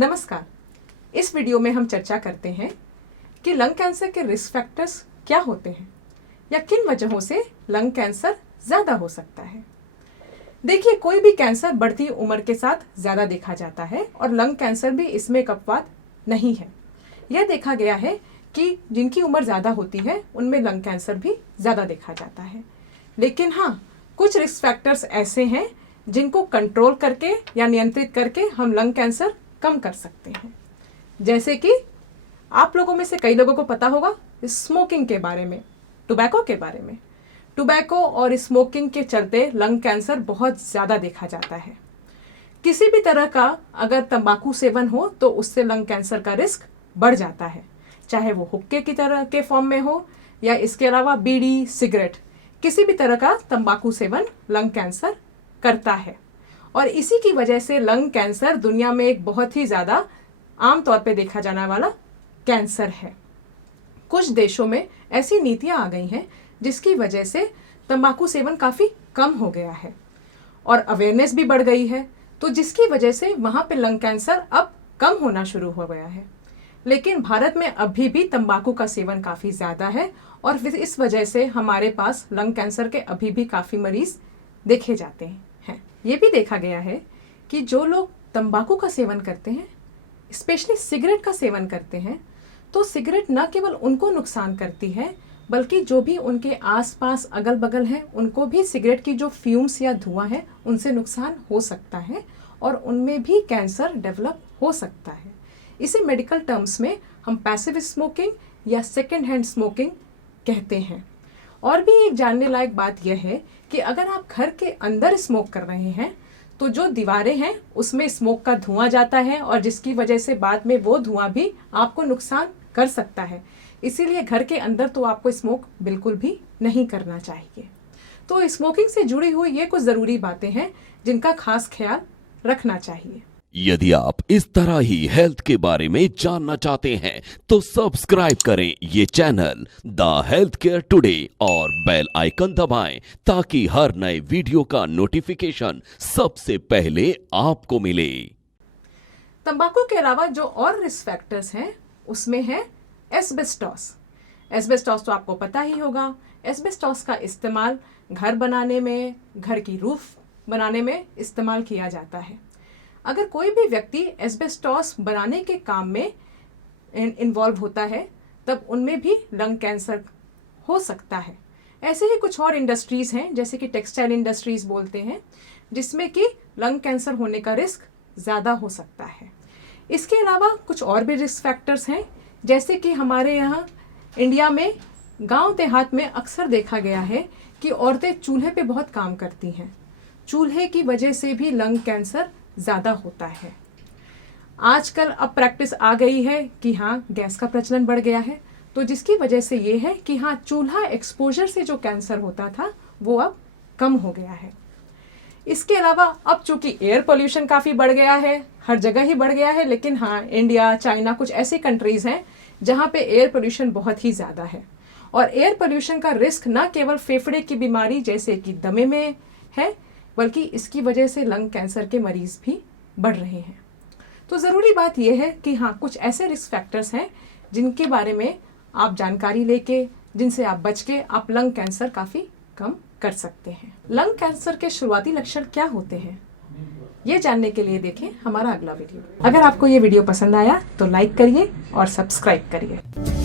नमस्कार। इस वीडियो में हम चर्चा करते हैं कि लंग कैंसर के रिस्क फैक्टर्स क्या होते हैं या किन वजहों से लंग कैंसर ज़्यादा हो सकता है। देखिए, कोई भी कैंसर बढ़ती उम्र के साथ ज़्यादा देखा जाता है और लंग कैंसर भी इसमें एक अपवाद नहीं है। यह देखा गया है कि जिनकी उम्र ज़्यादा होती है उनमें लंग कैंसर भी ज़्यादा देखा जाता है। लेकिन हाँ, कुछ रिस्क फैक्टर्स ऐसे हैं जिनको कंट्रोल करके या नियंत्रित करके हम लंग कैंसर कम कर सकते हैं। जैसे कि आप लोगों में से कई लोगों को पता होगा स्मोकिंग के बारे में, टोबैको के बारे में। टोबैको और स्मोकिंग के चलते लंग कैंसर बहुत ज़्यादा देखा जाता है। किसी भी तरह का अगर तंबाकू सेवन हो तो उससे लंग कैंसर का रिस्क बढ़ जाता है, चाहे वो हुक्के की तरह के फॉर्म में हो या इसके अलावा बीड़ी, सिगरेट, किसी भी तरह का तंबाकू सेवन लंग कैंसर करता है। और इसी की वजह से लंग कैंसर दुनिया में एक बहुत ही ज़्यादा आम तौर पे देखा जाने वाला कैंसर है। कुछ देशों में ऐसी नीतियां आ गई हैं जिसकी वजह से तंबाकू सेवन काफ़ी कम हो गया है और अवेयरनेस भी बढ़ गई है, तो जिसकी वजह से वहाँ पे लंग कैंसर अब कम होना शुरू हो गया है। लेकिन भारत में अभी भी तंबाकू का सेवन काफ़ी ज़्यादा है और फिर इस वजह से हमारे पास लंग कैंसर के अभी भी काफ़ी मरीज़ देखे जाते हैं। ये भी देखा गया है कि जो लोग तंबाकू का सेवन करते हैं, स्पेशली सिगरेट का सेवन करते हैं, तो सिगरेट न केवल उनको नुकसान करती है बल्कि जो भी उनके आसपास अगल बगल हैं उनको भी सिगरेट की जो फ्यूम्स या धुआं है उनसे नुकसान हो सकता है और उनमें भी कैंसर डेवलप हो सकता है। इसे मेडिकल टर्म्स में हम पैसिव स्मोकिंग या सेकेंड हैंड स्मोकिंग कहते हैं। और भी एक जानने लायक बात यह है कि अगर आप घर के अंदर स्मोक कर रहे हैं तो जो दीवारें हैं उसमें स्मोक का धुआं जाता है और जिसकी वजह से बाद में वो धुआं भी आपको नुकसान कर सकता है। इसीलिए घर के अंदर तो आपको स्मोक बिल्कुल भी नहीं करना चाहिए। तो स्मोकिंग से जुड़ी हुई ये कुछ ज़रूरी बातें हैं जिनका खास ख्याल रखना चाहिए। यदि आप इस तरह ही हेल्थ के बारे में जानना चाहते हैं तो सब्सक्राइब करें ये channel the health care today और बेल आइकन दबाएं ताकि हर नए वीडियो का नोटिफिकेशन सबसे पहले आपको मिले। तंबाकू के अलावा जो और रिस्क फैक्टर्स हैं उसमें है एस्बेस्टॉस। एस्बेस्टॉस तो आपको पता ही होगा। एस्बेस्टॉस का इस्तेमाल घर बनाने में, घर की रूफ बनाने में इस्तेमाल किया जाता है। अगर कोई भी व्यक्ति एस्बेस्टॉस बनाने के काम में इन्वॉल्व होता है तब उनमें भी लंग कैंसर हो सकता है। ऐसे ही कुछ और इंडस्ट्रीज़ हैं जैसे कि टेक्सटाइल इंडस्ट्रीज़ बोलते हैं, जिसमें कि लंग कैंसर होने का रिस्क ज़्यादा हो सकता है। इसके अलावा कुछ और भी रिस्क फैक्टर्स हैं, जैसे कि हमारे यहाँ इंडिया में गांव देहात में अक्सर देखा गया है कि औरतें चूल्हे पे बहुत काम करती हैं। चूल्हे की वजह से भी लंग कैंसर ज़्यादा होता है। आजकल अब प्रैक्टिस आ गई है कि हाँ, गैस का प्रचलन बढ़ गया है, तो जिसकी वजह से ये है कि हाँ, चूल्हा एक्सपोजर से जो कैंसर होता था वो अब कम हो गया है। इसके अलावा अब चूंकि एयर पोल्यूशन काफ़ी बढ़ गया है, हर जगह ही बढ़ गया है, लेकिन हाँ, इंडिया, चाइना, कुछ ऐसी कंट्रीज़ हैं जहाँ पे एयर पोल्यूशन बहुत ही ज़्यादा है और एयर पोल्यूशन का रिस्क न केवल फेफड़े की बीमारी जैसे कि दमे में है बल्कि इसकी वजह से लंग कैंसर के मरीज़ भी बढ़ रहे हैं। तो ज़रूरी बात यह है कि हाँ, कुछ ऐसे रिस्क फैक्टर्स हैं जिनके बारे में आप जानकारी लेके, जिनसे आप बच के आप लंग कैंसर काफ़ी कम कर सकते हैं। लंग कैंसर के शुरुआती लक्षण क्या होते हैं, ये जानने के लिए देखें हमारा अगला वीडियो। अगर आपको ये वीडियो पसंद आया तो लाइक करिए और सब्सक्राइब करिए।